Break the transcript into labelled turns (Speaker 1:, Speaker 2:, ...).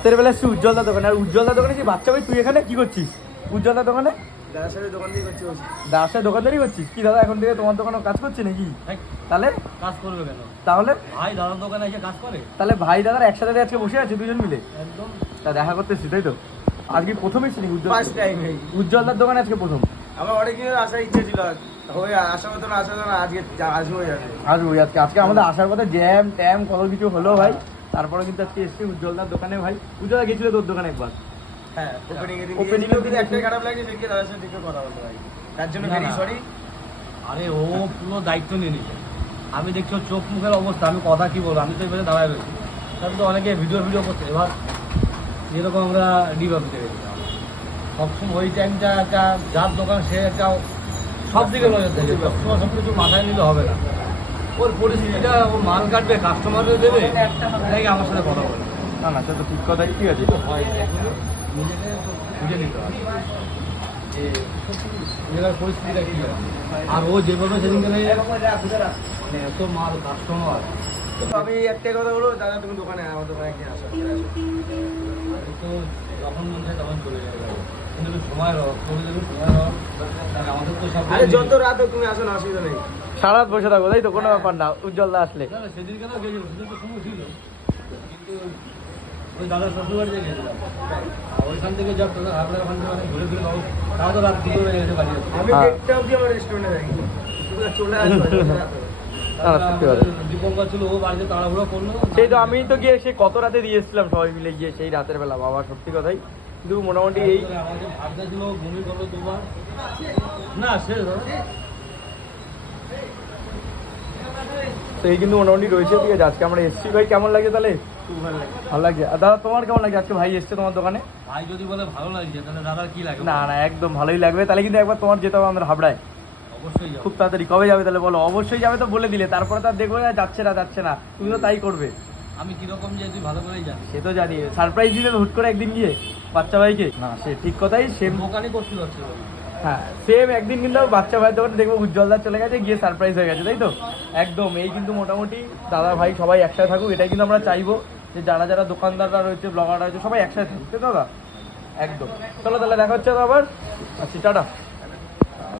Speaker 1: রাতের বেলা এসছি উজ্জ্বলদার দোকানে। আর উজ্জ্বলদার দোকানে কি বাচ্চা ভাই তুই এখানে? কি করছিস? উজ্জ্বলদার দোকানে?
Speaker 2: দাদার সাথে দোকান দিয়ে
Speaker 1: দাসের দোকানদারি করছিস? কি দাদা এখন থেকে তোমার দোকানে কাজ করছে নাকি? তাহলে?
Speaker 3: কাজ করবে কেন?
Speaker 1: তাহলে?
Speaker 3: ভাই দাদার দোকানে এসে কাজ করে?
Speaker 1: তাহলে ভাই দাদার একসাথে আজকে বসে আছে দুজন মিলে?
Speaker 3: একদম।
Speaker 1: তা দেখা করতেছি তাই তো? আজকে প্রথম এসেছি উজ্জ্বল
Speaker 2: time এই।
Speaker 1: উজ্জ্বলদার দোকানে আজকে প্রথম?
Speaker 2: আমার অনেক দিনের আসার ইচ্ছে ছিল। হয়ে আসা হতো না আসা আজকে আসব
Speaker 1: আসব আজকে আজকে আমাদের আসার কথা জ্যাম ট্যাম কত কিছু হলো ভাই। তারপরে কিন্তু আজকে এসছি উজ্জ্বলদার দোকানে ভাই উজ্জ্বলদা গেছিল তোর দোকানে একবার।
Speaker 2: হ্যাঁ ওপেনিং এর দিন
Speaker 1: Opening
Speaker 2: গিয়েছিল,
Speaker 1: এর দিন
Speaker 2: কিন্তু একটাই খারাপ লাগে সেদিকে দাদার সাথে কথা বলতে ভাই তার জন্য ভেরি সরি
Speaker 3: আরে ও পুরো দায়িত্ব নিয়ে নিচ্ছে আমি দেখছি চোখ মুখের অবস্থা আমি কথা কি বলব? আমি তো এবারে দাঁড়ায় রয়েছি। তারপর তো অনেকে ভিডিও ভিডিও করছে। এবার যেরকম আমরা ডিভাব দিতে গেছিলাম সবসময় ওই টাইমটা একটা যার দোকান সে একটা সব দিকে নজর থাকে সবসময় সব কিছু মাথায় নিলে হবে না। ওর পরিস্থিতিটা ও মাল কাটবে কাস্টমারদের দেবে নাকি আমার সাথে কথা বলে।
Speaker 1: না না সে তো ঠিক কথাই ঠিক আছে।
Speaker 3: নিজেকে বুঝে নিতে হবে। যে এলাকার পরিস্থিতিটা কী আর ও যেভাবে সেদিনকে মানে এত মাল কাস্টমার
Speaker 2: আমি একটাই কথা বলব দাদা তুমি দোকানে আমার দোকানে একদিন আসো
Speaker 3: তো যখন মন চায় তখন চলে যাবে কিন্তু সময় রহ চলে যাবে সময় কারণ আমাদের তো সব
Speaker 2: আরে যত রাত তুমি আসো না অসুবিধা নেই।
Speaker 1: সারা রাত বসে থাকব তাই তো? কোনো ব্যাপার না উজ্জ্বলদা আসলে।
Speaker 3: না, না, সেদিনকে তো গেছিল সেদিন তো সময় ছিল। কিন্তু ওই দাদার শ্বশুরবাড়িতে গেছিলাম। আর ওইখান থেকে যা তোদের আপনার ওখান থেকে অনেক ঘুরে ঘুরে তাও তাও তো রাত দুটো বেজে গেছে বাড়ি আসতে।
Speaker 2: আমি। দেখতে অবধি আমার রেস্টুরেন্টে থাকি তুমি চলে আসো যত রাত হোক।
Speaker 1: না, না, সত্যি কথা।
Speaker 3: দীপঙ্কর ছিল ও বাড়িতে তাড়াহুড়ো করল।
Speaker 1: সেই তো আমি তো গিয়ে সেই কত রাতে দিয়ে এসেছিলাম সবাই মিলে গিয়ে সেই রাতের বেলা বাবা সত্যি কথাই। কিন্তু মোটামুটি এই
Speaker 3: না সে
Speaker 1: তো এই কিন্তু মোটামুটি রয়েছে ঠিক আছে? আজকে আমরা এসছি। ভাই কেমন লাগে তাহলে?
Speaker 2: ভালো লাগে।
Speaker 1: ভালো লাগে। আর দাদা তোমার কেমন লাগে? আজকে ভাই এসছে তোমার দোকানে?
Speaker 3: ভাই যদি বলে ভালো লাগছে তাহলে দাদার কি লাগে?
Speaker 1: না না একদম ভালোই লাগবে। তাহলে কিন্তু একবার তোমার যেতে হবে আমাদের হাবড়ায়।
Speaker 3: অবশ্যই
Speaker 1: খুব তাড়াতাড়ি। কবে যাবে তাহলে বলো? অবশ্যই যাবে তো বলে দিলে। তারপরে তার দেখব না যাচ্ছে না যাচ্ছে না। তুমি তো তাই করবে।
Speaker 3: আমি কীরকম যে তুই ভালো করেই জানিস
Speaker 1: সে তো জানি। সারপ্রাইজ দিলে হুট করে একদিন গিয়ে বাচ্চা ভাইকে। না। সে ঠিক কথাই সে
Speaker 3: দোকানই করতে পারছিল না
Speaker 1: হ্যাঁ সেম একদিন কিন্তু বাচ্চা ভাই দোকানে দেখব উজ্জ্বলদার চলে গেছে, গিয়ে সারপ্রাইজ হয়ে গেছে, তাই তো? একদম, এই কিন্তু মোটামুটি দাদা ভাই সবাই একসাথে থাকুক, এটাই কিন্তু আমরা চাইব যে যারা যারা দোকানদাররা রয়েছে ব্লগাররা রয়েছে, সবাই একসাথে থাকতে দাদা? একদম। চলো তাহলে দেখা হচ্ছে আবার। আচ্ছা টাটা।